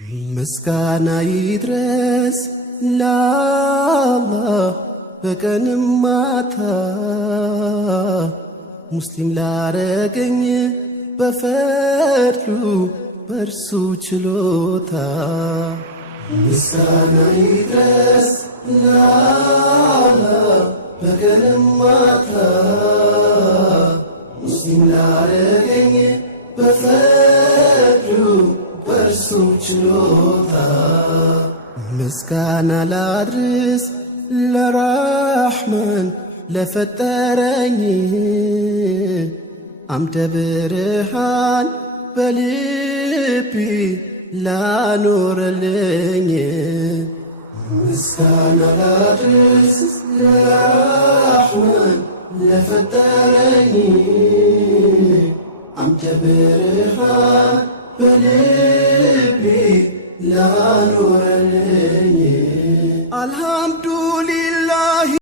ምስጋና ይድረስ ለአላህ በቀንም ማታ ሙስሊም ላረገኝ በፈርዱ በርሱ ችሎታ። ምስጋና ይድረስ ለአላህ በቀንም ማታ ሙስሊም ላረገኝ በፈርዱ በርሱ ችሎታ። ምስጋና ላድርስ ለራሕማን ለፈጠረኝ አምደ ብርሃን በልቢ ላኖረልኝ። ምስጋና ላድርስ ለራሕማን ለፈጠረኝ አምደ ብርሃን በልቢ ላኖረልኝ። አልሐምዱሊላህ